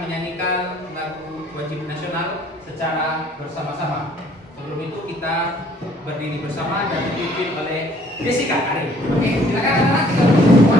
menyanyikan lagu wajib nasional secara bersama-sama. Sebelum itu kita berdiri bersama dan dipimpin oleh Jessica Ari. Oke, silakan anak-anak kita semua.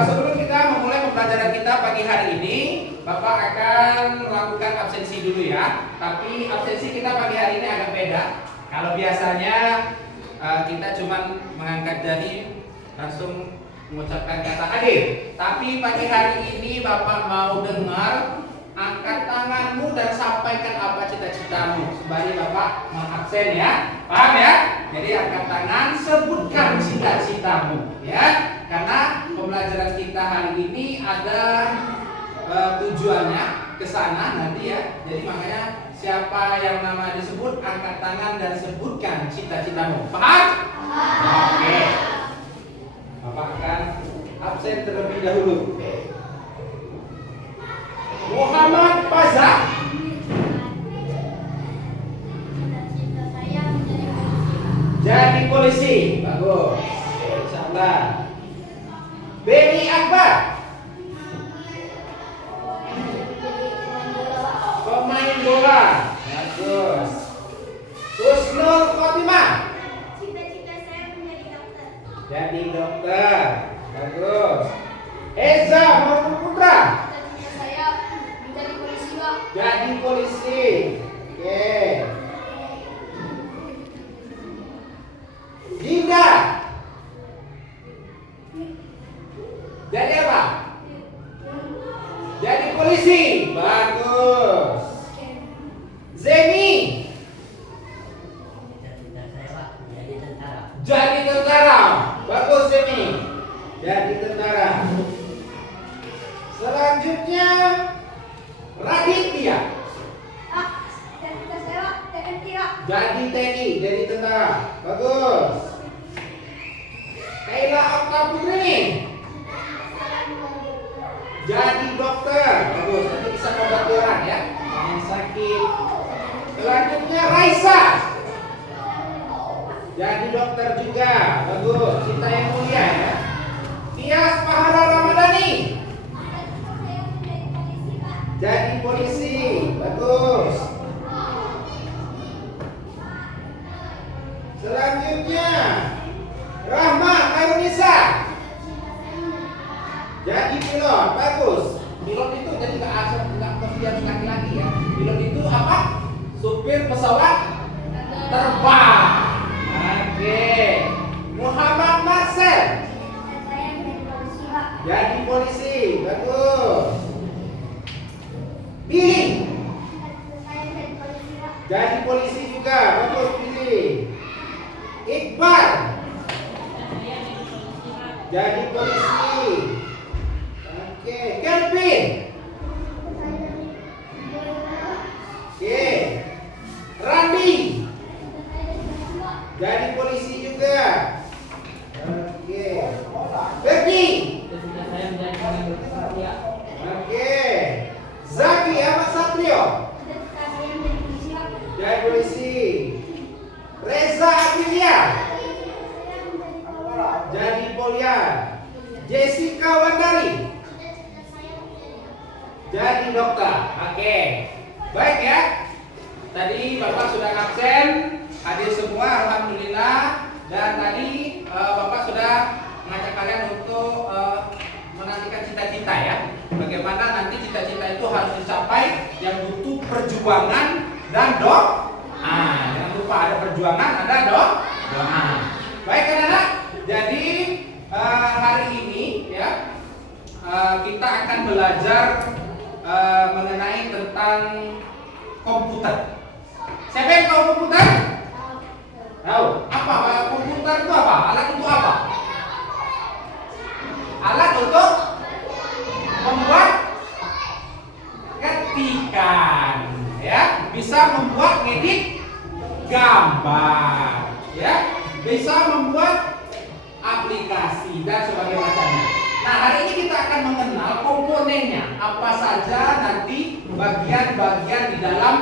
Sebelum kita memulai pembelajaran kita pagi hari ini, Bapak akan melakukan absensi dulu ya. Tapi absensi kita pagi hari ini agak beda. Kalau biasanya kita cuma mengangkat jari langsung mengucapkan kata hadir. Tapi pagi hari ini Bapak mau dengar, angkat tanganmu dan sampaikan apa cita-citamu. Sembari Bapak mengabsen ya. Paham ya? Jadi angkat tangan, sebutkan cita-citamu ya. Karena pembelajaran kita hari ini ada tujuannya ke sana nanti ya. Jadi makanya siapa yang nama disebut angkat tangan dan sebutkan cita-citamu. Paham? Oke. Bapak akan absen terlebih dahulu. Muhammad Faza. Jadi polisi. Bagus. Insyaallah. Beni Akbar. Pemain bola. Bagus. Husnul Khotimah. Cita-cita saya menjadi dokter. Jadi dokter. Bagus. Eza Maupun Putra. Cita-cita saya menjadi polisi, Pak. Jadi polisi. Oke. Dinda. Jadi apa? Jadi polisi. Bagus. Zeni. Cita-cita saya, Pak, menjadi tentara. Jadi tentara. Bagus Zeni. Jadi tentara. Selanjutnya Raditya. Cita-cita saya, Pak, TNI, Pak. Jadi TNI, jadi tentara. Bagus. Kaila Okaputri. Jadi dokter. Bagus, nanti bisa membantu orang ya yang sakit. Selanjutnya Raisa. Jadi dokter juga. Bagus. Cinta yang mulia ya. Tias Pahala Ramadhani. Jadi polisi. Bagus. Selanjutnya Rahma Kairunisa. Jadi pilot. Bagus. Pilot itu jadi nggak asal nggak mesti harus laki-laki ya. Pilot itu apa? Supir pesawat terbang. Oke. Muhammad Marcel. Jadi polisi. Bagus. Billy. Jadi polisi juga. Bagus Billy. Iqbal. Jadi polisi. Oke. Kelvin. Oke. Randi. Jadi polisi juga. Oke. Becky. Oke. Zaki Ahmad Satrio. Jadi polisi. Reza Aprilia. Jadi Polian. Jessica Wandari. Jadi dokter. Oke. Baik ya. Tadi Bapak sudah absen, hadir semua alhamdulillah, dan tadi Bapak sudah mengajak kalian untuk menantikan cita-cita ya. Bagaimana nanti cita-cita itu harus dicapai yang butuh perjuangan dan doa. Jangan lupa ada perjuangan, ada doa. Baik anak-anak. Jadi hari ini ya kita akan belajar mengenai tentang komputer. Siapa yang tahu komputer? Tahu. Apa? Komputer itu apa? Alat untuk apa? Alat untuk membuat ketikan, ya. Bisa membuat ngedit gambar, ya. Bisa membuat aplikasi dan sebagainya macamnya. Nah, hari ini kita akan mengenal komponennya, apa saja nanti bagian-bagian di dalam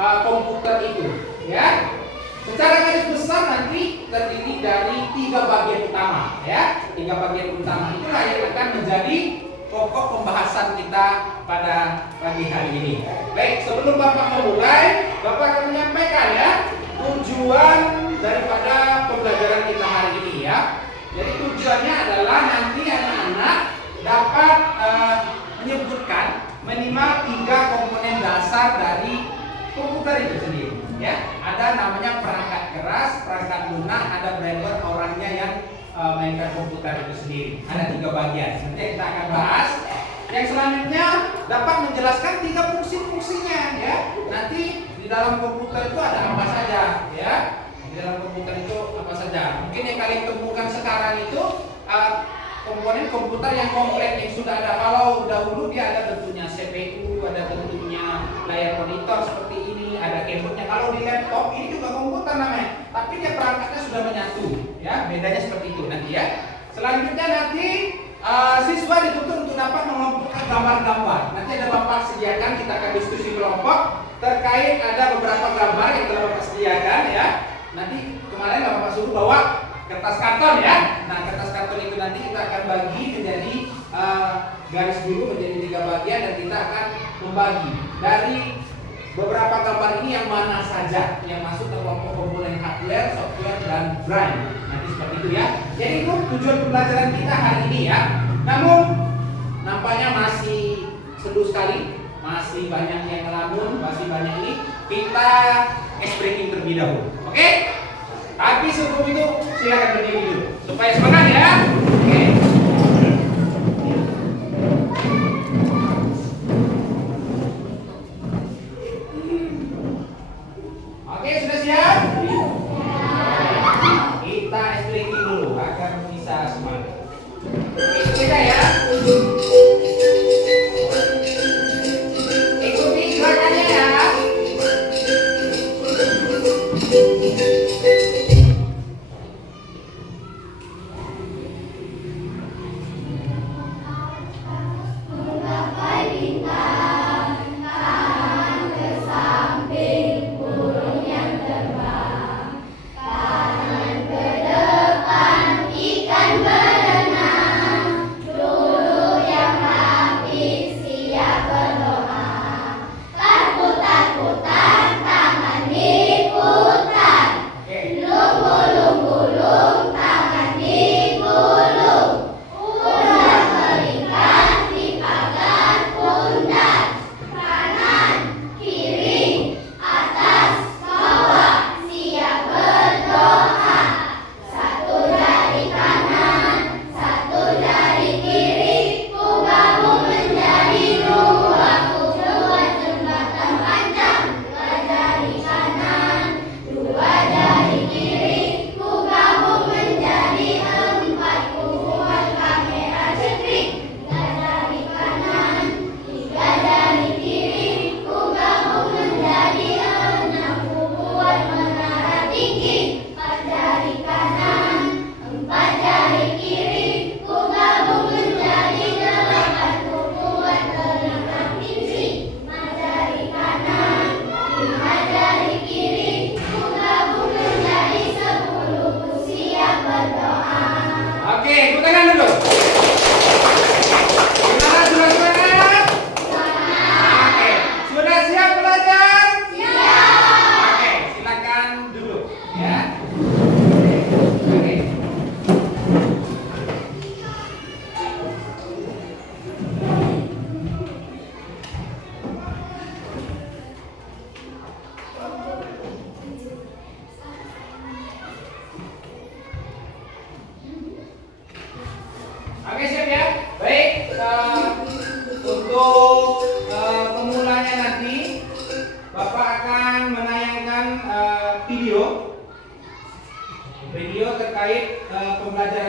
komputer itu, ya. Secara garis besar nanti terdiri dari 3 bagian utama, ya. 3 bagian utama itulah yang akan menjadi pokok pembahasan kita pada pagi hari ini. Baik, sebelum Bapak memulai, Bapak akan menyampaikan ya tujuan daripada pembelajaran kita hari ini ya. Jadi tujuannya adalah nanti anak-anak dapat menyebutkan minimal 3 komponen dasar dari komputer itu sendiri. Ya, ada namanya perangkat keras, perangkat lunak, ada driver orangnya yang mainkan komputer itu sendiri. Ada 3 bagian. Nanti kita akan bahas. Yang selanjutnya dapat menjelaskan 3 fungsi-fungsinya. Ya, nanti di dalam komputer itu ada apa saja. Ya, di dalam komputer itu apa saja. Mungkin yang kalian temukan sekarang itu komponen komputer yang kompleks yang sudah ada. Kalau dahulu dia ada bentuknya CPU, ada bentuknya layar monitor seperti ini, ada keyboardnya. Kalau di laptop ini juga komputer namanya, tapi dia perangkatnya sudah menyatu. Ya, bedanya seperti itu nanti ya. Selanjutnya nanti siswa dituntut untuk dapat mengelompokkan gambar-gambar. Nanti ada Bapak sediakan, kita akan diskusi kelompok terkait ada beberapa gambar yang telah Bapak sediakan ya. Nanti kemarin Bapak suruh bawa kertas karton ya. Nah, kertas karton itu nanti kita akan bagi menjadi garis biru menjadi 3 bagian dan kita akan membagi dari beberapa gambar ini yang mana saja yang masuk ke kelompok komponen hardware, software, dan brain. Nanti seperti itu ya. Jadi itu tujuan pembelajaran kita hari ini ya. Namun nampaknya masih sendu sekali, masih banyak yang ngelamun, masih banyak ini. Kita ice breaking terlebih dahulu. Oke? Tapi sebelum itu silakan berdiri dulu supaya semangat ya. Oke. Oke, sudah siap? Kita ice breaking dulu agar bisa semangat. Itu kita ya. Ikuti gerakannya ya. Menggapai bintang, tangan ke samping,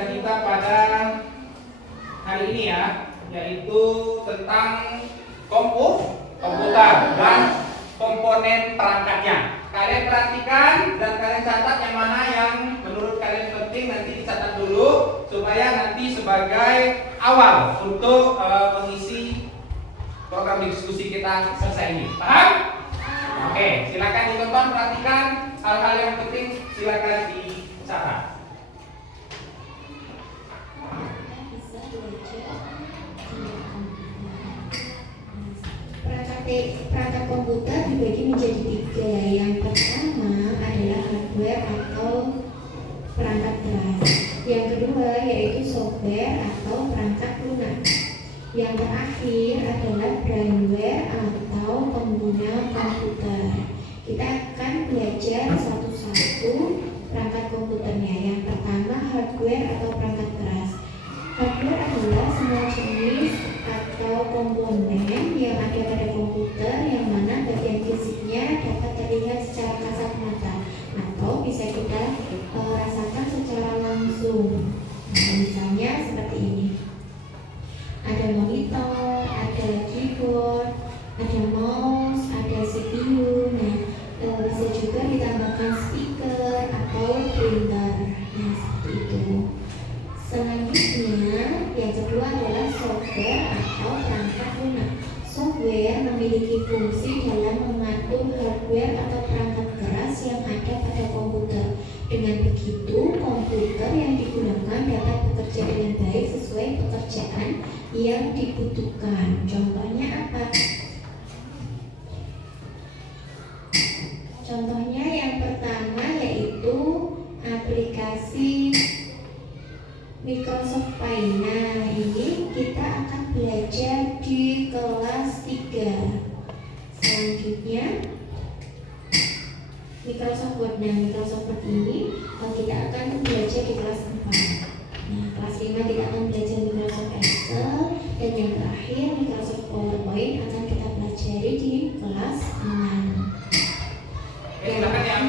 pelajaran kita pada hari ini ya, yaitu tentang komputer dan komponen perangkatnya. Kalian perhatikan dan kalian catat yang mana yang menurut kalian penting, nanti dicatat dulu supaya nanti sebagai awal untuk mengisi program diskusi kita selesai ini. Paham? Oke, silakan ditonton, perhatikan hal-hal yang penting, silakan dicatat. Perangkat komputer dibagi menjadi 3. Yang pertama adalah hardware atau perangkat keras. Yang kedua yaitu software atau perangkat lunak. Yang terakhir adalah firmware atau pengguna komputer. Kita akan belajar satu-satu perangkat komputernya. Yang pertama hardware atau perangkat keras. Hardware adalah semua jenis atau komponen yang ada pada komputer yang mana bagian fisiknya dapat terlihat secara kasat mata atau bisa kita rasakan secara langsung. Nah, misalnya seperti ini. Ada monitor, ada keyboard, ada mouse, ada CPU. Nah, bisa juga ditambahkan speaker atau printer. Nah, seperti itu. Selanjutnya, yang kedua adalah software atau perangkat lunak. Software memiliki fungsi dalam mengatur hardware atau perangkat keras yang ada pada komputer. Dengan begitu, komputer yang digunakan dapat bekerja dengan baik sesuai pekerjaan yang dibutuhkan. Contohnya apa? Contohnya yang pertama yaitu aplikasi Microsoft Paint. Nah, ini kita akan belajar di kelas 3. Selanjutnya Microsoft Word. Nah, Microsoft Word ini kita akan belajar di kelas 4. Nah, kelas 5 kita akan belajar Microsoft Excel. Dan yang terakhir Microsoft PowerPoint akan kita pelajari di kelas 6. Silakan yang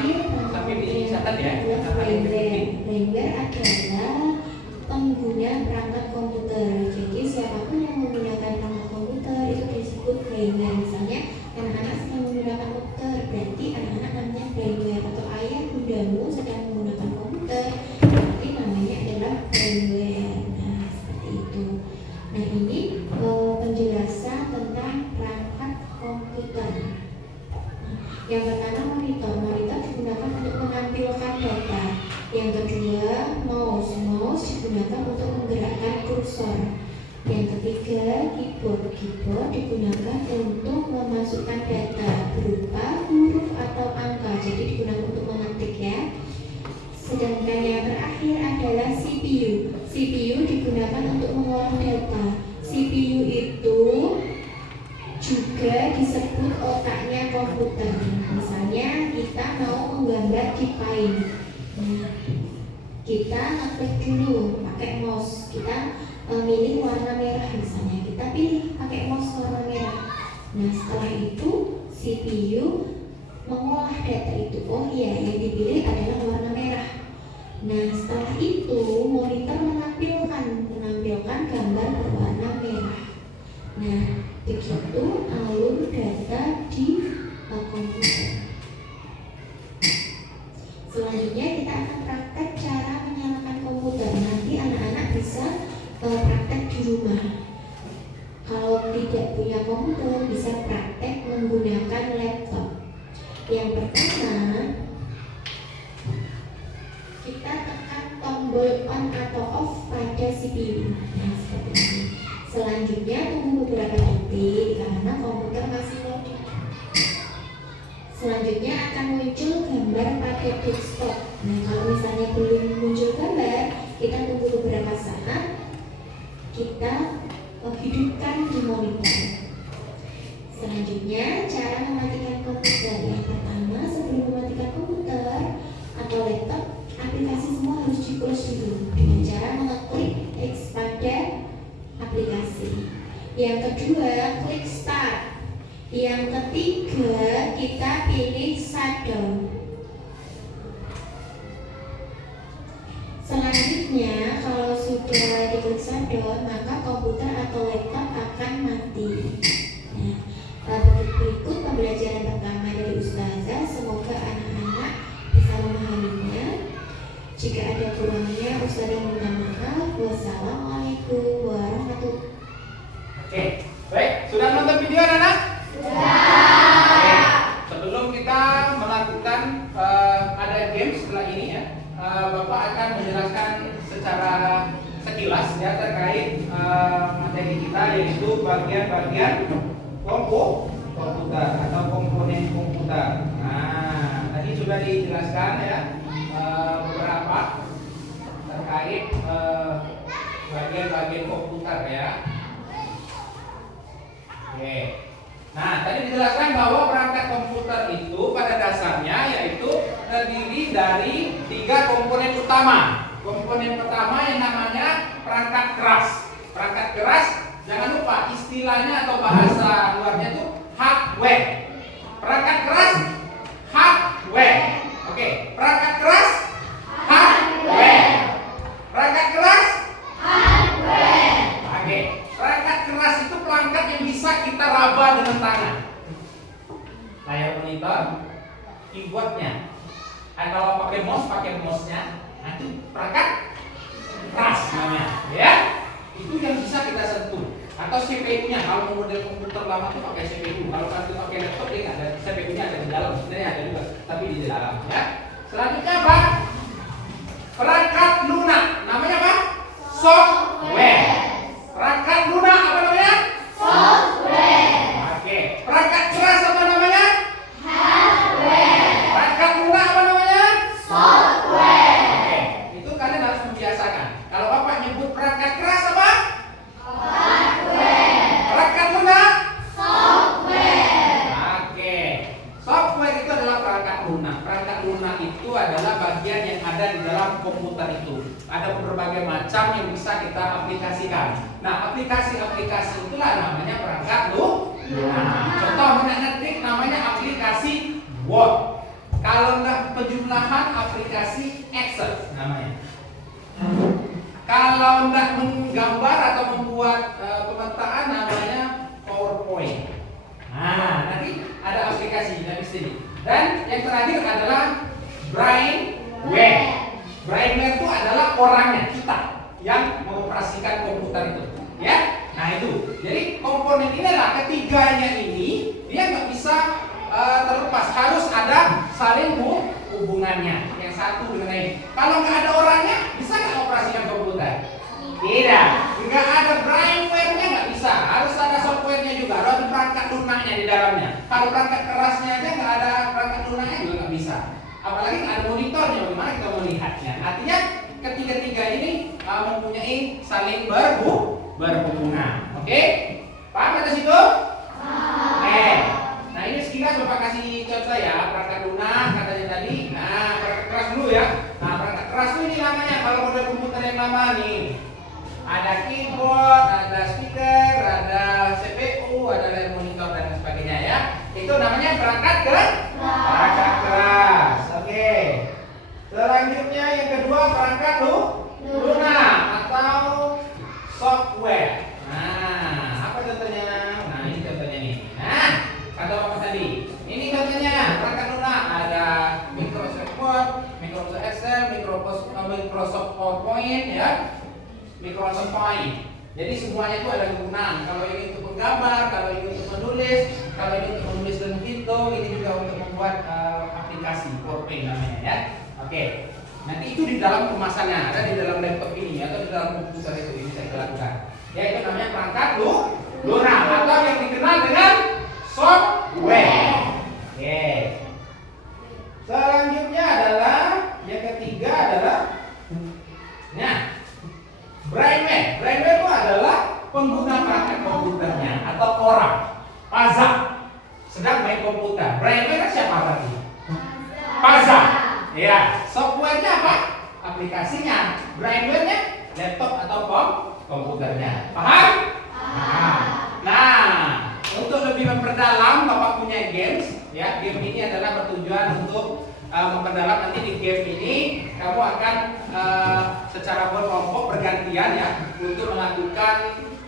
sampai dicatat ya. Firmware adalah pengguna perangkat komputer. Jadi siapapun yang menggunakan perangkat komputer itu disebut firmware. Misalnya anak-anak sedang menggunakan komputer, berarti anak-anak namanya firmware. Atau ayah bundamu sedang menggunakan komputer, berarti namanya adalah firmware. Nah, seperti itu. Nah, ini penjelasan tentang perangkat komputer. Yang pertama monitor. Monitor digunakan untuk menampilkan data. Yang kedua mouse. Mouse digunakan untuk menggerakkan kursor. Yang ketiga keyboard. Keyboard digunakan untuk memasukkan data berupa huruf atau angka. Jadi digunakan untuk mengetik ya. Sedangkan yang terakhir adalah CPU. CPU digunakan untuk mengolah data. CPU itu juga disebut otaknya komputer. Misalnya kita mau menggambar di Paint. Nah, kita ngeklik dulu pakai mouse. Kita milih warna merah misalnya. Kita pilih pakai mouse warna merah. Nah, setelah itu CPU mengolah data itu. Oh iya, yang dipilih adalah warna merah. Nah, setelah itu monitor menampilkan gambar berwarna merah. Nah, begitu alur data di komputer. Selanjutnya kita akan praktek cara menyalakan komputer. Nanti anak-anak bisa praktek di rumah. Kalau tidak punya komputer bisa praktek menggunakan laptop. Yang pertama, kita tekan tombol on atau off pada CPU. Nah, seperti ini. Selanjutnya tunggu beberapa detik karena komputer masih loading. Selanjutnya akan muncul gambar pada desktop. Nah, kalau misalnya belum muncul gambar, kita tunggu beberapa saat. Kita hidupkan di monitor. Selanjutnya cara mematikan komputer. Yang pertama, sebelum mematikan komputer atau laptop, aplikasi semua harus di-close dulu dengan cara mengeklik X pada aplikasi. Yang kedua, klik start. Yang ketiga, kita pilih shutdown. Selanjutnya, kalau maka komputer atau laptop akan mati. Nah, berikut pembelajaran pertama dari Ustazah. Semoga anak-anak bisa memahaminya. Jika ada kurangnya, Ustazah minta maaf. Wassalamualaikum warahmatullahi wabarakatuh. Oke, baik. Sudah nonton video anak-anak? Sudah. Oke. Sebelum kita melakukan ada game setelah ini ya, Bapak akan menjelaskan secara sekilas ya terkait materi kita, yaitu bagian-bagian komputer atau komponen komputer. Nah, tadi sudah dijelaskan ya beberapa terkait bagian-bagian komputer ya. Oke. Nah, tadi dijelaskan bahwa perangkat komputer itu pada dasarnya yaitu terdiri dari 3 komponen utama. Komponen pertama yang namanya perangkat keras. Perangkat keras, jangan lupa istilahnya atau bahasa luarnya itu hardware. Perangkat keras, hardware. Oke, perangkat keras, hardware. Perangkat keras, hardware. Oke, perangkat keras itu perangkat yang bisa kita raba dengan tangan. Layar monitor, keyboardnya. Kalau pakai mouse-nya. Nah, itu perangkat keras namanya, ya. Itu yang bisa kita sentuh. Atau CPU-nya, kalau model komputer lama itu pakai CPU. Kalau nanti pakai laptop dia nggak ada, CPU-nya ada di dalam. Sebenarnya ada juga, tapi di dalam, ya. Selanjutnya apa? Perangkat lunak. Namanya apa? Software. Perangkat lunak apa namanya? Software. Oke. Perangkat keras apa namanya? Hardware. Perangkat lunak apa namanya? Software. Oke. Itu kalian harus membiasakan. Kalau Bapak nyebut perangkat keras apa? Hardware. Perangkat lunak? Software. Oke. Software itu adalah perangkat lunak. Perangkat lunak itu adalah bagian yang ada di dalam komputer itu. Ada berbagai macam yang bisa kita aplikasikan. Nah, aplikasi-aplikasi itulah namanya perangkat lunak. Contoh ngetik namanya aplikasi Word. Kalau enggak penjumlahan, aplikasi Excel namanya. Kalau enggak menggambar atau membuat pemetaan namanya PowerPoint. Nah, nanti ada aplikasi di sini. Dan yang terakhir adalah Brainware. Brainware itu adalah orangnya, kita yang mengoperasikan komputer itu, ya. Nah itu, jadi komponen ini adalah ketiganya ini dia nggak bisa terlepas, harus ada saling hubungannya yang satu dengan lain. Kalau nggak ada orangnya, bisa nggak operasikan komputer? Tidak. Nggak ada brainware-nya nggak bisa, harus ada software-nya juga, harus ada perangkat lunaknya di dalamnya. Kalau perangkat kerasnya aja nggak ada perangkat lunaknya juga nggak bisa. Apalagi ada monitornya, bagaimana kita melihatnya. Artinya ketiga-tiga ini mempunyai saling berhubungan. Oke? Paham atas itu? Nah ini sekilas Bapak kasih contoh ya. Perangkat lunak katanya tadi. Nah perangkat keras dulu ya. Nah perangkat keras itu ini namanya kalau model komputer yang lama nih. Ada keyboard, ada speaker, ada CPU, ada layar monitor dan sebagainya ya. Itu namanya perangkat keras. Oke. Selanjutnya yang kedua perangkat lunak atau software. Nah, apa contohnya? Nah, ini contohnya nih. Nah, kata apa tadi? Ini contohnya perangkat lunak. Ada Microsoft Word, Microsoft Excel, Microsoft PowerPoint ya. Microsoft Point. Jadi semuanya itu ada kegunaan. Kalau ini untuk menggambar, kalau ini untuk menulis, kalau ini untuk menulis dan hitung, ini juga untuk membuat aplikasi PowerPoint namanya ya. Oke. Nanti itu di dalam kemasannya, ada di dalam laptop ini atau di dalam komputer itu ini saya lakukan. Ya itu namanya perangkat lunak atau yang dikenal dengan software. Oke. Selanjutnya adalah yang ketiga adalah brainware. Brainware itu adalah pengguna perangkat komputernya atau orang pazak sedang main komputer. Brainware siapa berarti? Pazak. Ya, softwarenya apa? Aplikasinya. Brainware-nya laptop atau komputernya. Paham? Nah, untuk lebih memperdalam Bapak punya games ya. Game ini adalah bertujuan untuk memperdalam nanti di game ini kamu akan secara berkelompok bergantian ya untuk melakukan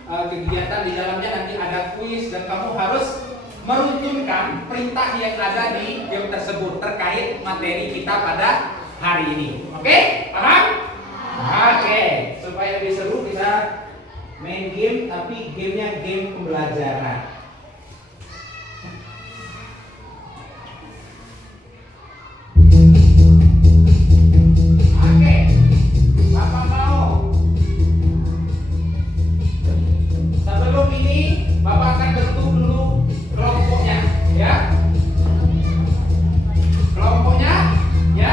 kegiatan di dalamnya. Nanti ada kuis dan kamu harus meruntunkan perintah yang ada di game tersebut terkait materi kita pada hari ini. Oke? Paham? Oke, supaya lebih seru kita main game, tapi gamenya game pembelajaran. Oke, Bapak mau. Sebelum ini Bapak akan bentuk dulu kelompoknya, ya. Kelompoknya, ya.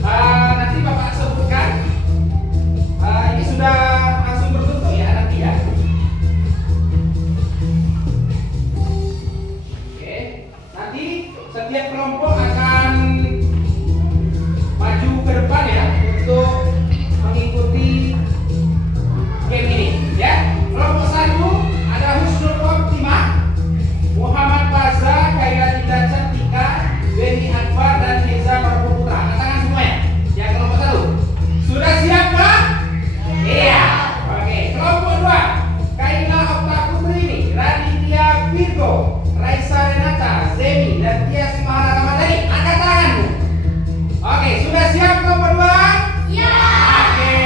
Nanti Bapak sebutkan. Ini sudah langsung berbentuk ya nanti ya. Oke, nanti setiap kelompok akan maju ke depan ya untuk mengikuti game ini ya. Kelompok 1 ada Husnul Khotimah, Muhammad Baza, Khairati Cantika, Beni Akbar dan Heza Marputra. Angkat tangan semuanya. Ya, kelompok 1. Sudah siap Pak? Iya. Oke, kelompok 2. Kaila Okta Putri, Raditya Virgo, Raisa Renata, Zemi dan Tias Mahara Ramadhani. Angkat tanganmu. Oke, sudah siap kelompok 2? Ya. Oke.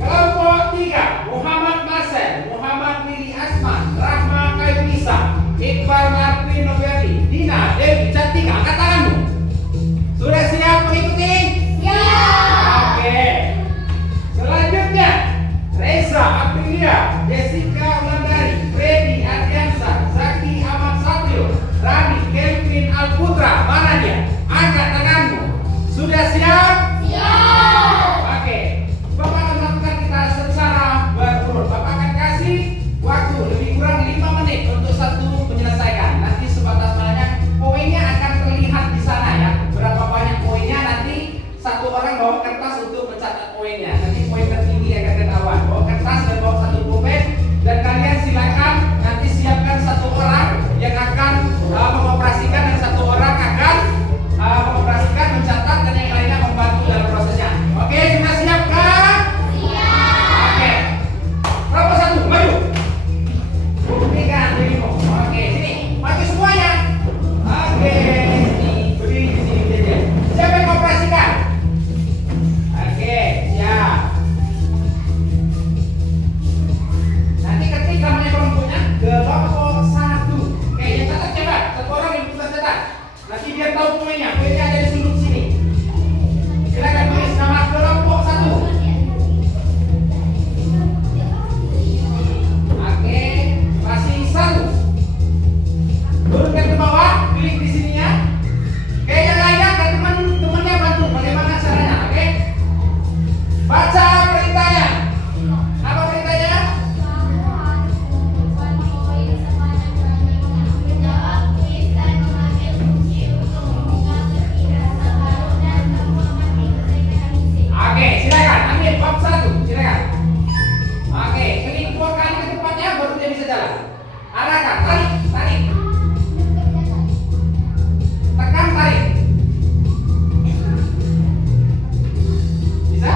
Kelompok 3, Muhammad Marcel, Muhammad Lili Asman, Rahma Kayunisa, Iqbal Martin Noberli, Dina Dewi Cantika. Angkat tanganmu. Sudah siap mengikuti? Ya. Oke. Selanjutnya, Reza Aprilia, Jessica Wulandari, Freddy Ardiansa, Zaki Ahmad Satrio, Rani Kelvin Alputra. Mana dia? Angkat tanganmu. Sudah siap? Siap. Oke. Bapak akan melakukan kita secara berurut. Bapak akan kasih waktu lebih kurang 5 menit untuk satu menyelesaikan. Nanti sebatas banyak poinnya akan terlihat di sana ya. Berapa banyak poinnya nanti satu orang bawa kertas untuk mencatat poinnya. Nanti poin tertinggi akan ketahuan. Bawa kertas dan bawa satu pulpen dan kalian silakan nanti siapkan satu orang yang akan mengoperasikan dan satu orang akan mengoperasikan, mencatat dan yang lainnya membantu dalam prosesnya. Oke, sudah siapkah? Siap. Oke. Kelompok 1 maju. Buktikan dirimu. Oke, sini. Maju semuanya. Oke, sini. Berdiri di sini saja. Siapa yang mengoperasikan? Oke, siap. Nanti ketik namanya kelompoknya kelompok 1. Oke, yang catat coba. Satu orang yang bisa catat. Nanti biar tahu poinnya. Poinnya ada di sudut sini. Silakan tulis nama kelompok 1. Oke, masih 1. Turunkan ke bawah, klik di sininya. Oke, yang lainnya dan teman-temannya bantu bagaimana caranya, oke? Baca perintahnya. Apa perintahnya? Kamu harus mengumpulkan poin sebanyak berani menjawab kuis dan mengambil kunci untuk membuka ketidaksabaran dan menghormati keseimbangan isi. Oke, silakan ambil bab 1, silakan. Oke, klik 2 kali ke tempatnya baru dia bisa jalan. Arahkan, tarik, tarik. Tekan, tarik. Bisa?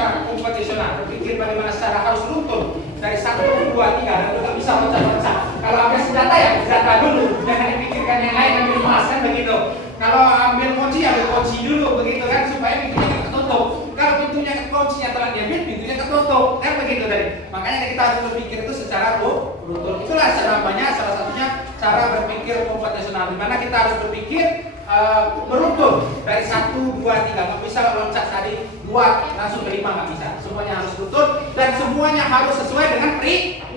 secara kompetisional, berpikir bagaimana secara harus runtun dari 1, 2, 3 dan juga bisa loncat-loncat. Kalau ambil senjata ya senjata dulu, jangan dipikirkan yang lain, ambil emas kan begitu. Kalau ambil kunci ambil kunci dulu begitu kan supaya pintunya ketutup. Kalau pintunya kuncinya telah diambil, pintunya ketutup kan begitu tadi. Makanya kita harus berpikir itu secara runtun. Itulah namanya salah satunya cara berpikir kompetisional, di mana kita harus berpikir beruntun dari 1, 2, 3, nggak bisa loncat tadi 2 langsung ke 5, nggak bisa. Semuanya harus beruntun dan semuanya harus sesuai dengan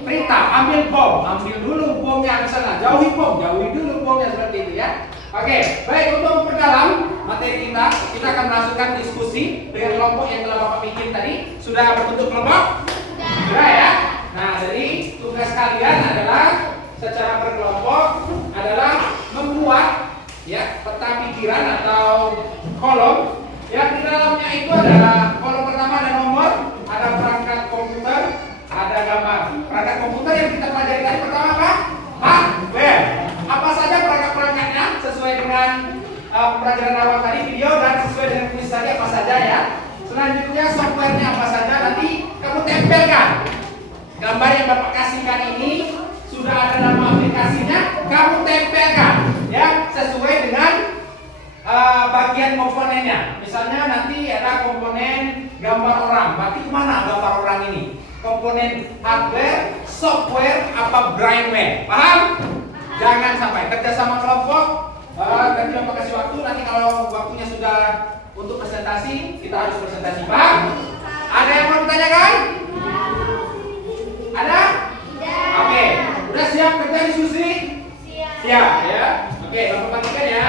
perintah. Ambil bom, ambil dulu bomnya misalnya, jauhi bom, jauhi dulu bomnya seperti itu ya. Oke, baik, untuk memperdalam materi kita akan melakukan diskusi dengan kelompok yang telah Bapak bikin tadi. Sudah berbentuk kelompok? Sudah ya. Nah, jadi tugas kalian adalah secara berkelompok adalah membuat ya peta pikiran atau kolom yang di dalamnya itu adalah kolom pertama ada nomor, ada perangkat komputer, ada gambar. Perangkat komputer yang kita pelajari tadi pertama apa? Hardware. Apa saja perangkat-perangkatnya sesuai dengan pembelajaran awal tadi video dan sesuai dengan kuis tadi apa saja ya. Selanjutnya softwarenya apa saja nanti kamu tempelkan. Gambar yang Bapak kasihkan ini sudah ada nama aplikasinya, kamu tempelkan ya sesuai dengan bagian komponennya. Misalnya nanti ada komponen gambar orang, berarti kemana gambar orang ini? Komponen hardware, software, apa brainware? Paham? Jangan sampai kerja sama kelompok. Nanti Bapak kasih waktu. Nanti kalau waktunya sudah untuk presentasi, kita harus presentasi. Paham? Ada yang mau ditanyakan? Ada? Oke. Udah siap kerja diskusi? Siap ya. Oke, Bapak bagikan ya.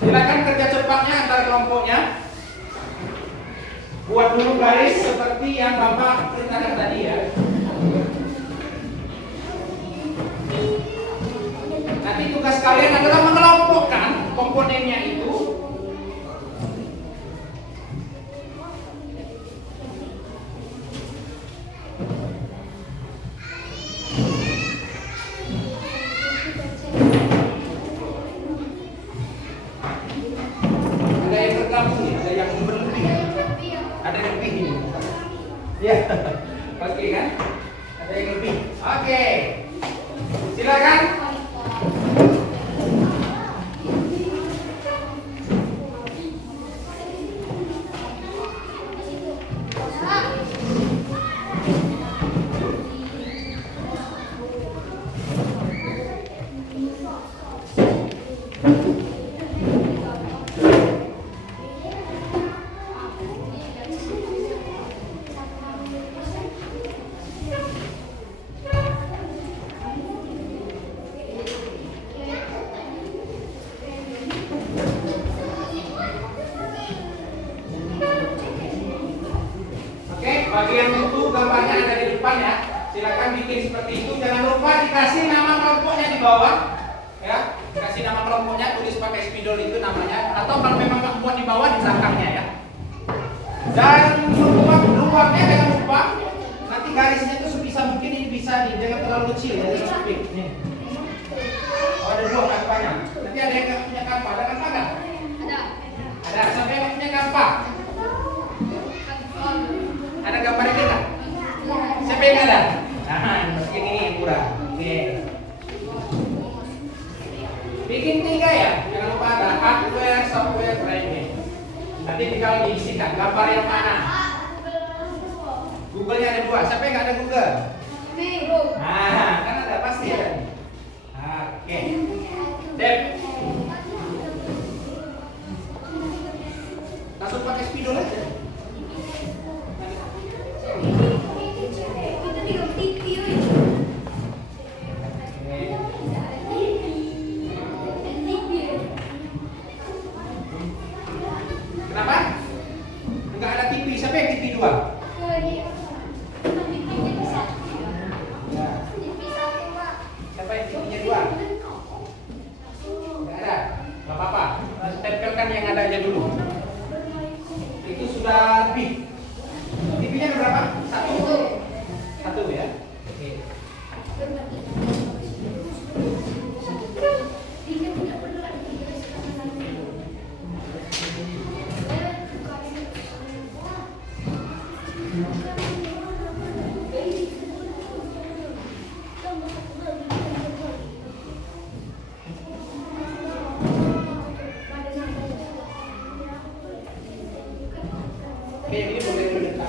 Silakan kerja cepatnya antar kelompoknya. Buat dulu garis seperti yang Bapak perintahkan tadi ya. Nanti tugas kalian adalah mengelompokkan komponennya itu. Ada yang tergabung ya, ada yang berlebih. Ada yang lebih ini. Ya, oke kan? Ada yang lebih. Oke. Silakan. Bagian itu gambarnya ada di depan ya. Silakan bikin seperti itu. Jangan lupa dikasih nama kelompoknya di bawah. Ya, kasih nama kelompoknya, tulis pakai spidol itu namanya. Atau kalau memang nggak muat di bawah, di belakangnya ya. Dan luarnya jangan lupa. Nanti garisnya itu sebisa mungkin ini bisa nih, jangan terlalu kecil ya, jangan sempit. Nih. Oh, ada 2 kanvanya. Nanti ada yang nggak punya kanva, ada kanva nggak? Ada. Sampai yang nggak punya kanva. Ada gambar ini nggak? Siapa yang ada? Nah, yang ini yang kurang. Oke. Bikin 3 ya. Jangan lupa ada hardware, software, brainware. Nanti tinggal diisikan gambar yang mana. Google-nya ada 2. Siapa yang nggak ada Google? Nah, kan ada pasti ada. Oke. Dep. Langsung pakai spidol aja. Kenapa? Enggak ada TV. Siapa yang TV 2? Siapa yang TV-nya 2? Enggak ada. Enggak apa-apa. Tempelkan yang ada aja dulu. Itu sudah lebih. TV-nya ada berapa? 1 ya. Oke.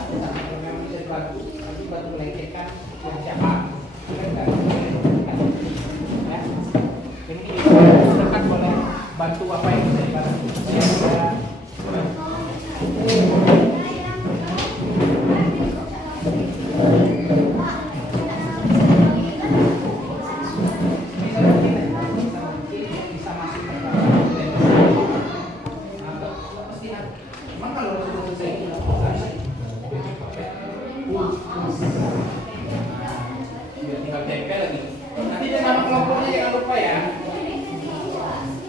kalau memang bisa dibantu, nanti bantu melecehkan yang siapa. Ya. Ini dekat boleh bantu apa yang bisa dibantu. Tinggal tempel lagi. Nanti dia nama kelompoknya jangan lupa ya.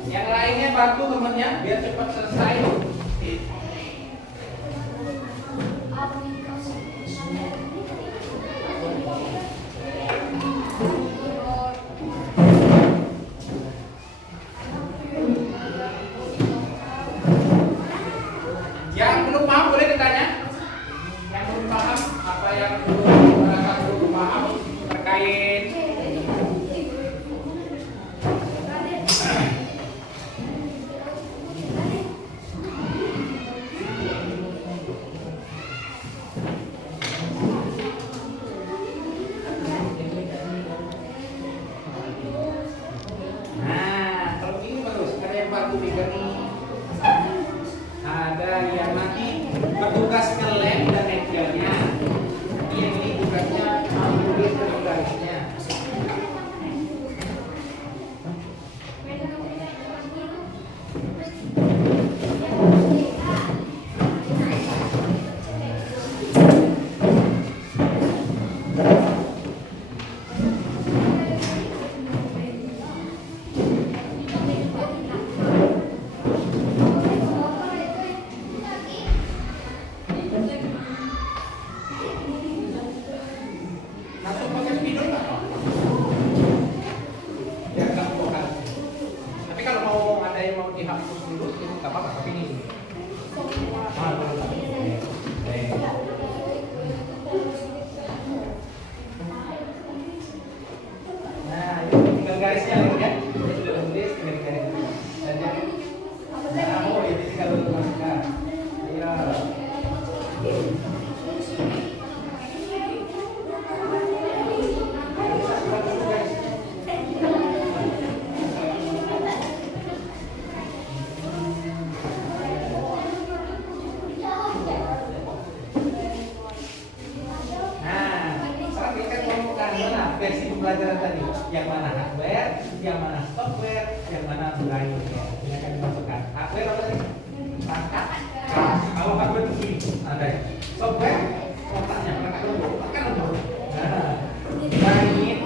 Yang lainnya bantu temannya biar cepat selesai. Yang belum paham boleh ditanya. Yang belum paham apa yang belum paham terkait kalau ini bagus, ada yang bantu megang nih. Ada yang lagi bertugas ngelem dan nempelnya. Nanti yang ini tugasnya tulis garis-garisnya. Langsung pakai spidol nggak? Ya nggak bukan. Tapi kalau mau ada yang mau dihapus dulu itu nggak apa-apa. Tapi ini dulu. Nah, ini tinggal garisnya lagi kan? Dia sudah tulis, tinggal garis. Dan dia, oh ini tinggal masukkan. Ayo. Versi pembelajaran tadi, yang mana hardware, yang mana software, yang mana braille ya. Ini akan dimasukkan. Hardware apa tadi? Perangkat. Kalau hardware itu begini, ada ya. Software, otaknya, perangkat lembut, kan lembut. Nah ini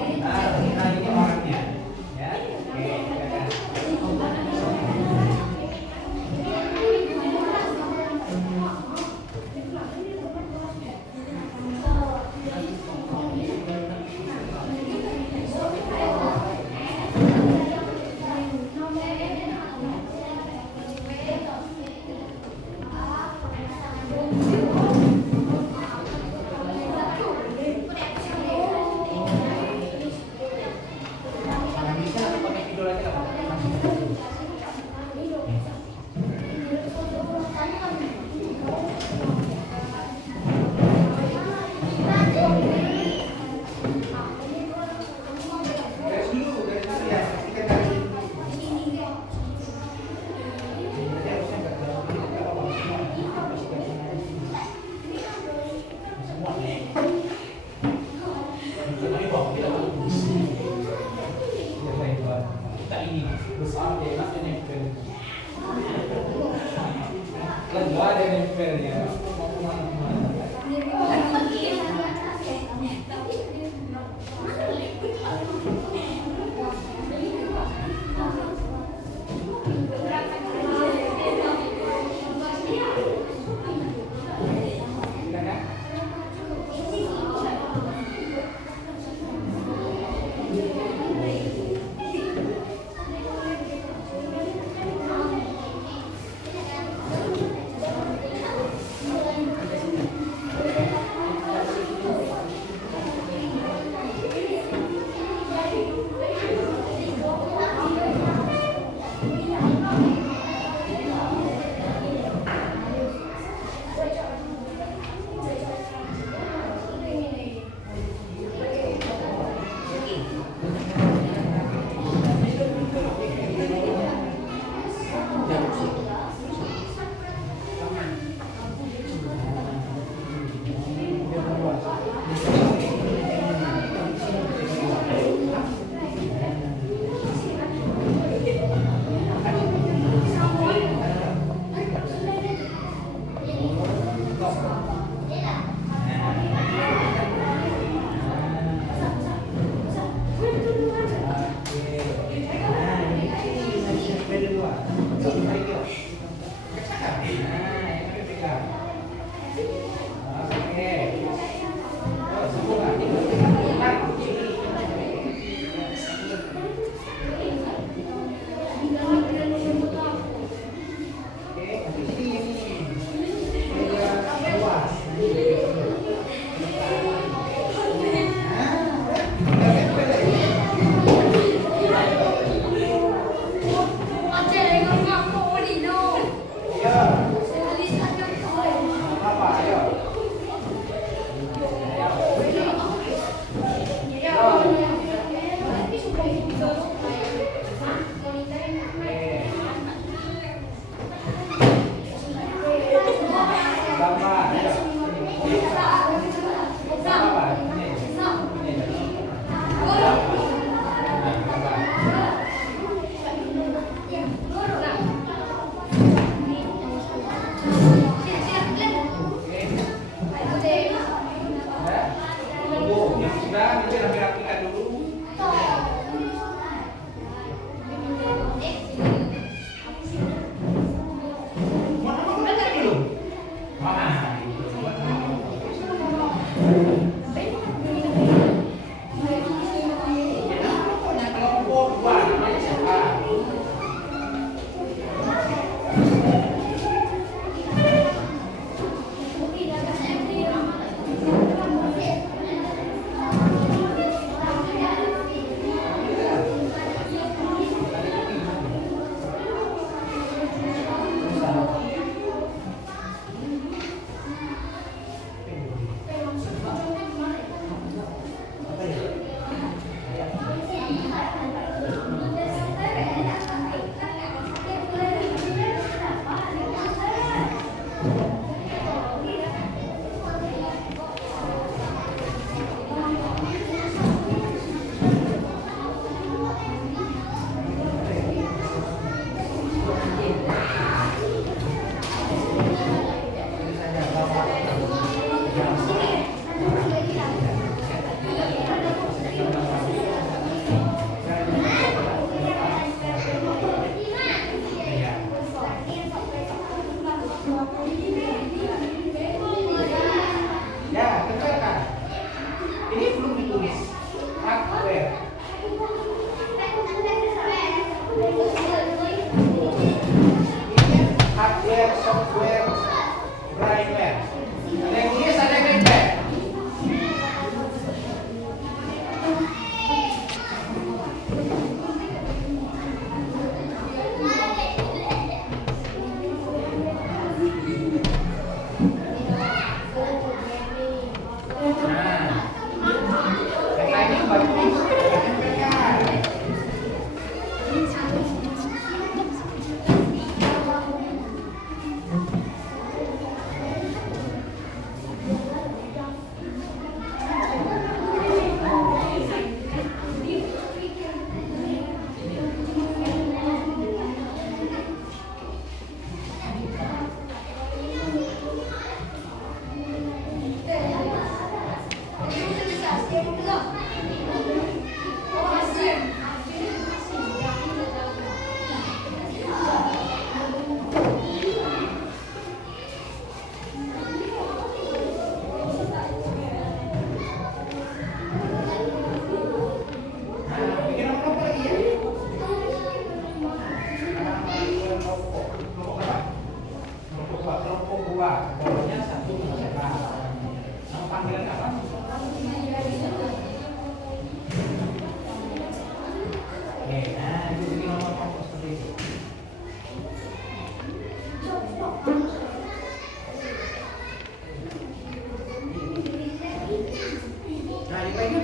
orangnya, ya. Oke, silakan.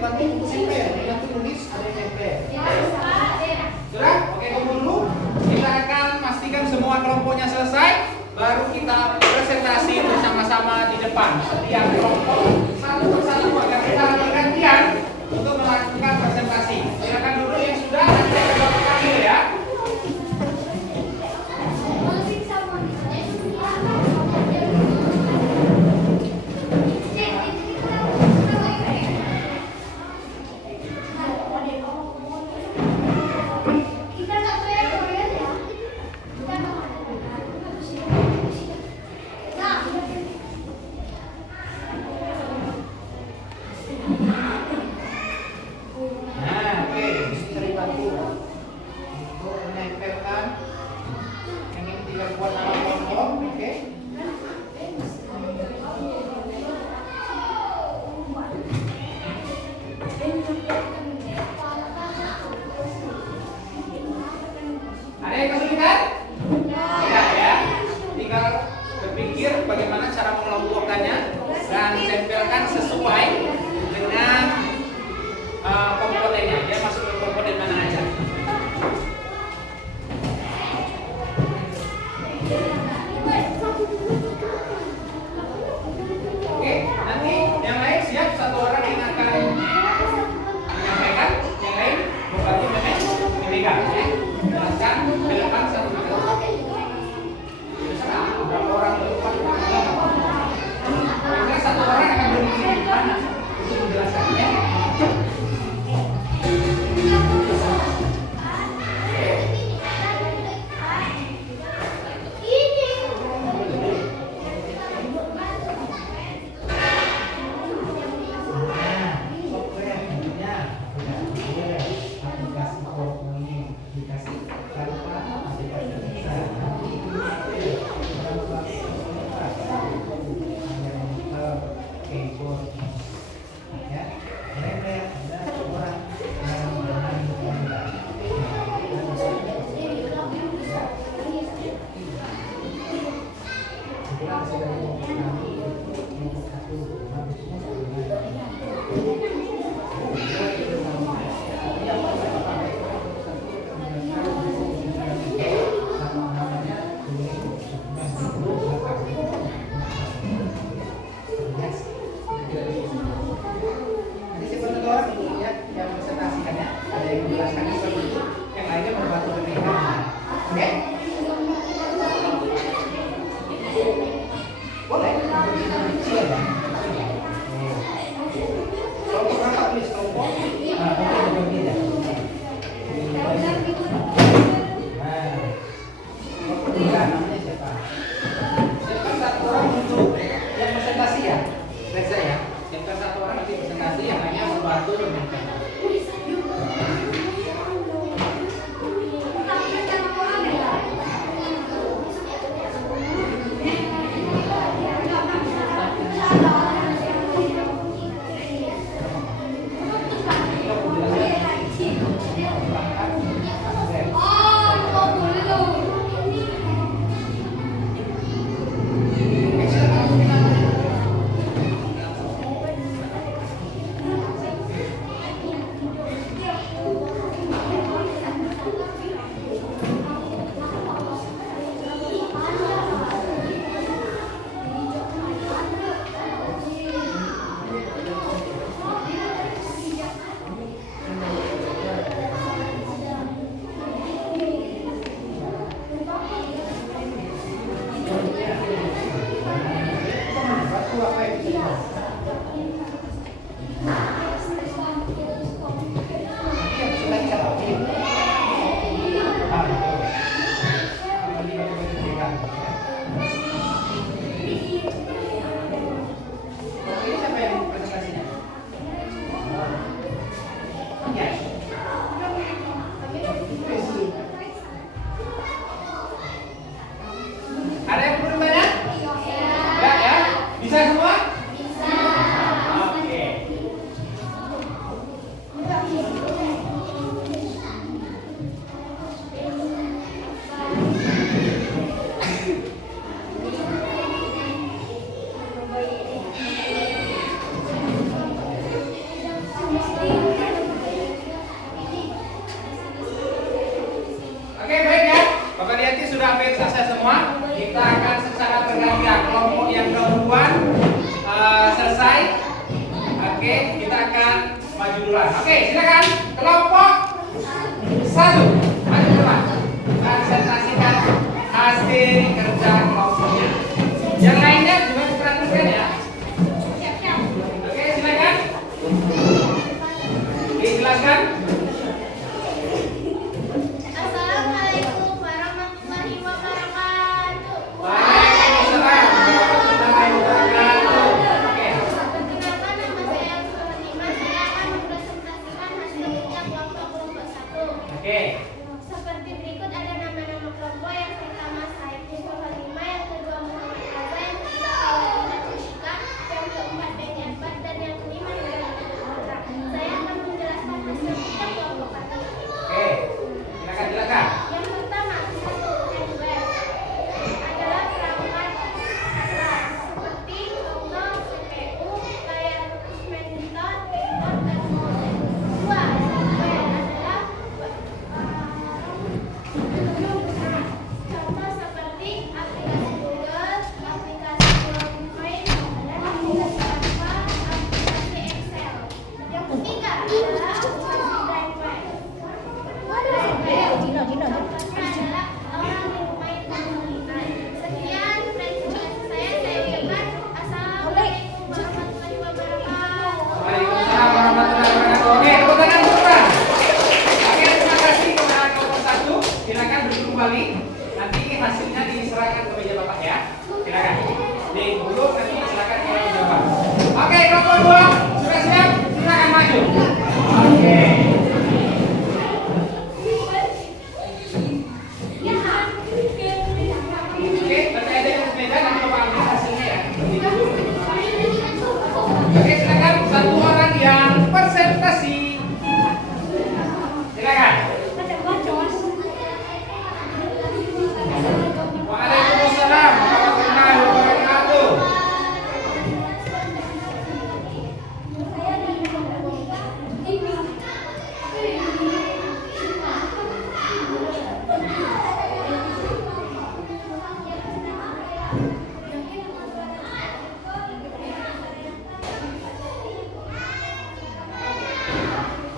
bantu nempel, bantu nulis, ada yang nempel. Sudah? Oke, tunggu dulu. Kita akan pastikan semua kelompoknya selesai, baru kita presentasi bersama-sama di depan. Setiap kelompok satu persatu akan kita bergantian untuk melakukan presentasi. Silakan dulu yang sudah, nanti saya akan panggil ya. Ada yang kesulitan? Tidak ya. Tinggal berpikir bagaimana cara mengelompokkannya dan tempelkan sesuai dengan komponennya. Dia masuk ke komponen mana aja. Oke, nanti yang lain siap, satu orang yang akan menyampaikan, yang lain membantu memegang ya. Jelaskan ke depan satu persatu. Terserah berapa orang ke depan. Karena satu orang akan berdiri di mana untuk menjelaskan ya. Ada yang perlu tanya? Enggak ya? Bisa semua? Bisa. Oke, silakan kelompok 1. Maju ke depan. Presentasikan hasil kerja kelompoknya. Yang lainnya juga diperhatikan ya. Oke, silakan. Dijelaskan. Assalamualaikum warahmatullahi wabarakatuh. Waalaikumsalam warahmatullahi wabarakatuh. Oke. Perkenalkan, nama saya Fatima. Saya akan mempresentasikan hasil kerja kelompok 1. Oke. Seperti berikut ada nama-nama kelompok. Yang pertama saya Fatima, yang kedua Muhammad Haza, yang ketiga Kailatina Tushika, yang keempat Beni Akbar, dan yang kelima Hidayah Putra. Saya akan menjelaskan hasil kerja kelompok kami. Oke. Silakan. Yang pertama, hardware adalah perangkat keras seperti contoh CPU, layar monitor, keyboard, dan mouse. Dua, software adalah contoh seperti aplikasi Google, aplikasi PowerPoint, dan aplikasi Canva, aplikasi Excel. Yang ketiga adalah hard drive. Contohnya adalah orang di rumah yang membutuhkan. Sekian presentasi saya ucapkan Assalamualaikum warahmatullahi wabarakatuh. Waalaikumsalam warahmatullahi wabarakatuh. Oke, tepuk tangan semua. Oke, terima kasih kepada kelompok 1. Silakan duduk kembali. Nanti hasilnya diserahkan ke meja Bapak ya. Silakan. Duduk nanti silakan ke meja Bapak. Oke, kelompok 2 sudah siap? Silakan maju. Oke. Oke, nanti ada di meja nanti Bapak ambil hasilnya ya. Oke, silakan satu orang yang presentasi. Silakan. Waalaikumsalam warahmatullahi wabarakatuh.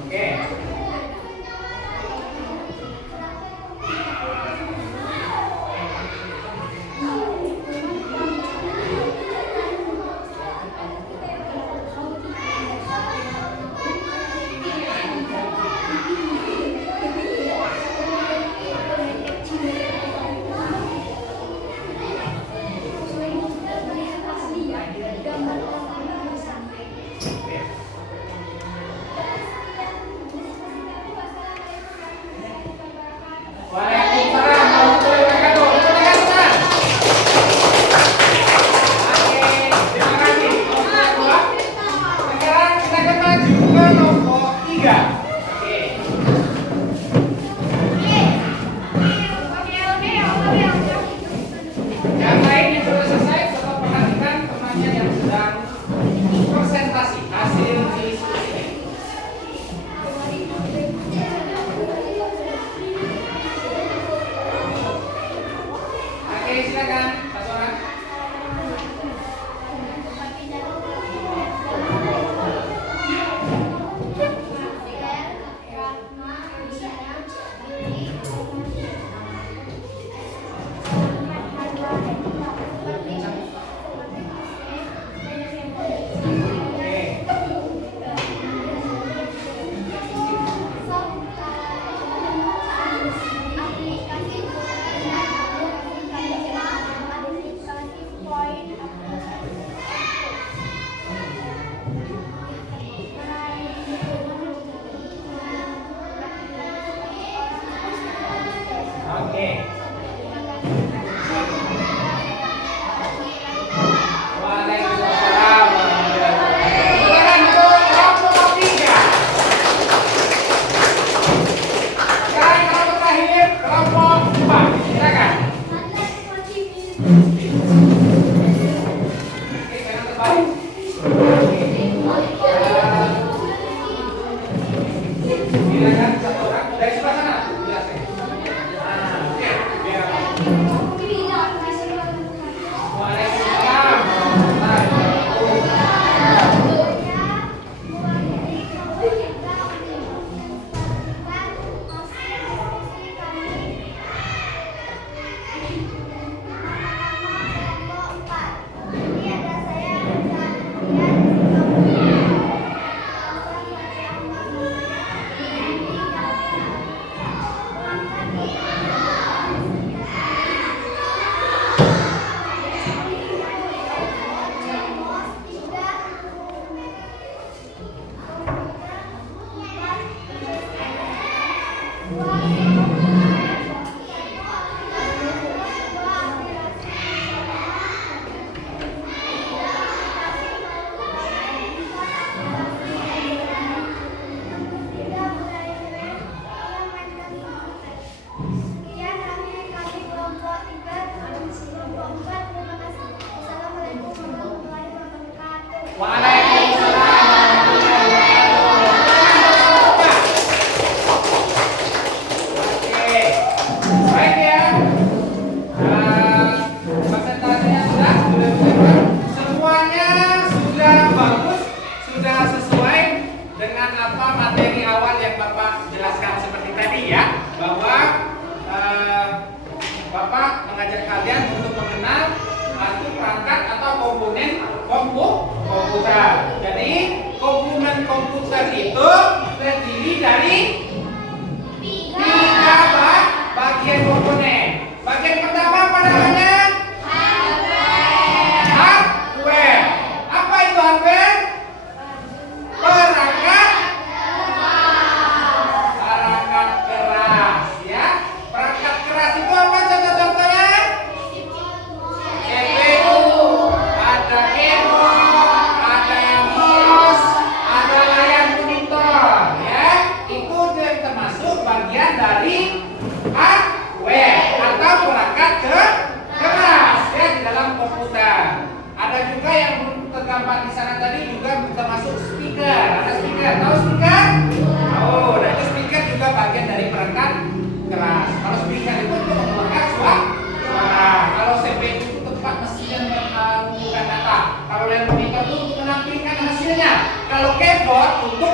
Oke. Waalaikumsalam warahmatullahi wabarakatuh. Tepuk tangan semua. Oke, terima kasih. Kelompok 2. Sekarang kita akan maju ke kelompok 3. Oke. Yang lain yang sudah selesai, tetap perhatikan temannya yang sedang presentasi hasil diskusi. Oke, silakan satu orang. Oke. Waalaikumsalam warahmatullahi wabarakatuh. Silakan untuk kelompok 3. Sekarang kelompok terakhir, kelompok 4. Silakan. Oke, kanan terbalik. Oke. Waalaikumsalam warahmatullahi wabarakatuh. Oke, baik ya. Presentasinya sudah semuanya sudah bagus, sudah sesuai dengan apa materi awal yang Bapak jelaskan seperti tadi ya, bahwa Bapak mengajak kalian untuk mengenal satu perangkat atau komponen komputer. Jadi komponen komputer itu terdiri dari tiga bagian komponen. Bagian pertama apa namanya? Hardware. Apa itu hardware? Perangkat keras ya. Perangkat keras itu apa contoh-contohnya? CPU, ada keyboard, ada mouse, ada layar monitor ya. Itu termasuk bagian dari hardware atau perangkat keras ya di dalam komputer. Ada juga yang belum tergambar di sana tadi juga termasuk speaker. Ada speaker, tahu speaker? Oh, nah itu speaker juga bagian dari perangkat keras. Kalau speaker itu untuk mengeluarkan suara. Kalau CPU itu tempat mesin mengumpulkan data. Kalau layar monitor itu untuk menampilkan hasilnya. Kalau keyboard untuk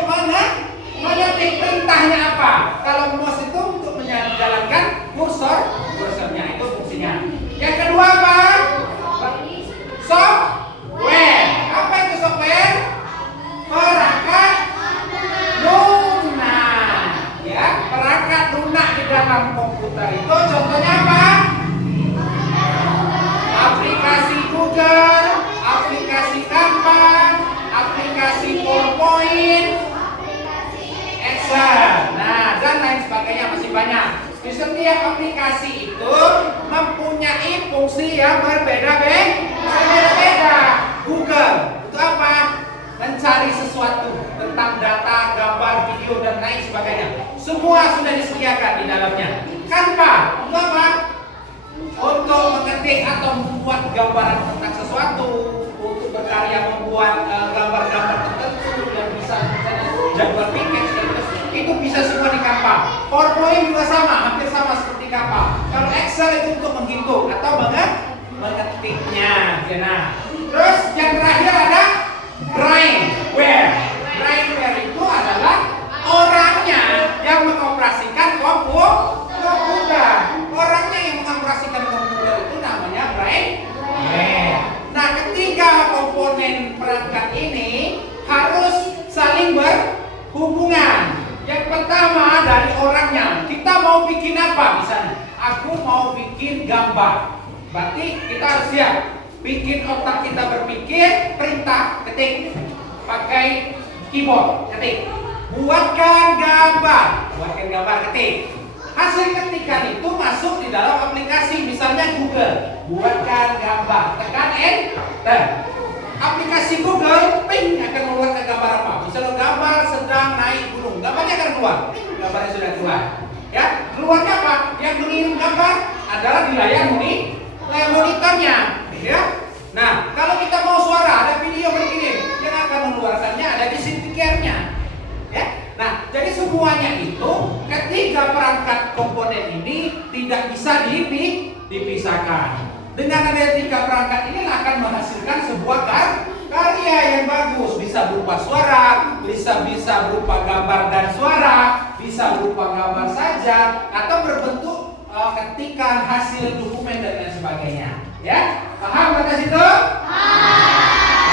mengetik perintahnya apa. Kalau mouse itu untuk menjalankan kursornya itu fungsinya. Yang kedua apa? Software. Apa itu software? Perangkat lunak. Ya, perangkat lunak di dalam komputer itu contohnya apa? Aplikasi Google, aplikasi Canva, aplikasi PowerPoint, Excel. Nah, dan lain sebagainya masih banyak. Di setiap aplikasi itu mempunyai fungsi yang berbeda-beda. Google itu apa? Mencari sesuatu tentang data, gambar, video dan lain sebagainya. Semua sudah disediakan di dalamnya. Canva itu apa? Untuk mengetik atau membuat gambaran tentang sesuatu, untuk berkarya membuat gambar-gambar tertentu yang bisa misalnya jadwal pikir itu bisa semua di Canva. PowerPoint juga sama, hampir sama seperti Canva. Kalau Excel itu untuk menghitung atau mengetiknya. Nah, terus yang terakhir ada brainware. Brainware itu adalah orangnya yang mengoperasikan komputer. Orangnya yang mengoperasikan komputer itu namanya brainware. Nah, ketiga komponen perangkat ini harus saling berhubungan. Yang pertama dari orangnya. Kita mau bikin apa misalnya? Aku mau bikin gambar. Berarti kita harus siap. Bikin otak kita berpikir, perintah, ketik. Pakai keyboard, ketik. Buatkan gambar, ketik. Hasil ketikan itu masuk di dalam aplikasi, misalnya Google. Buatkan gambar, tekan enter. Aplikasi Google ping akan mengeluarkan gambar apa? Misalnya gambar sedang naik gunung, gambarnya akan keluar. Gambarnya sudah keluar. Ya, keluarnya apa? Yang mengirim gambar adalah di layar monitornya. Ya. Nah, kalau kita mau suara, ada video berkirim, yang akan mengeluarkannya ada di speakernya. Ya. Nah, jadi semuanya itu ketiga perangkat komponen ini tidak bisa dipisahkan. Dengan ada tiga perangkat ini akan menghasilkan sebuah karya yang bagus. Bisa berupa suara, bisa berupa gambar dan suara, bisa berupa gambar saja, atau berbentuk ketikan hasil dokumen dan lain sebagainya. Ya, paham kata situ?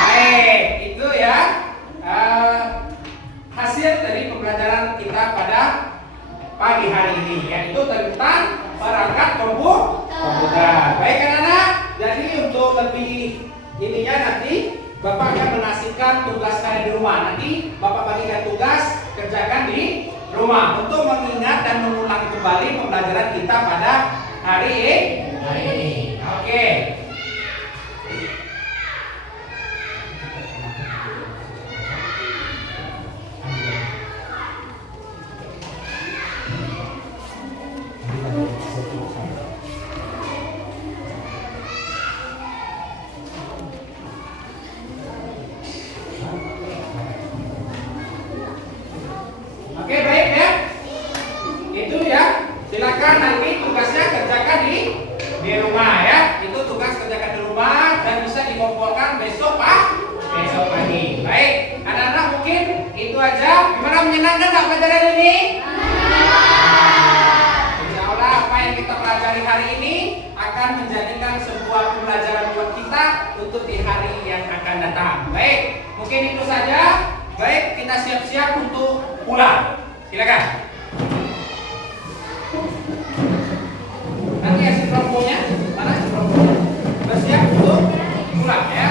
Baik, itu ya hasil dari pembelajaran kita pada pagi hari ini, yaitu tentang perangkat komputer. Baik anak-anak, jadi untuk lebih ininya nanti Bapak akan menasihkan tugas kalian di rumah. Nanti Bapak bagikan tugas, kerjakan di rumah untuk mengingat dan mengulang kembali pembelajaran kita pada hari ini. Oke. untuk di hari yang akan datang. Baik, mungkin itu saja. Baik, kita siap-siap untuk pulang. Silakan. Nanti ya si perempuannya, mana si perempuannya? Bersiap untuk pulang ya.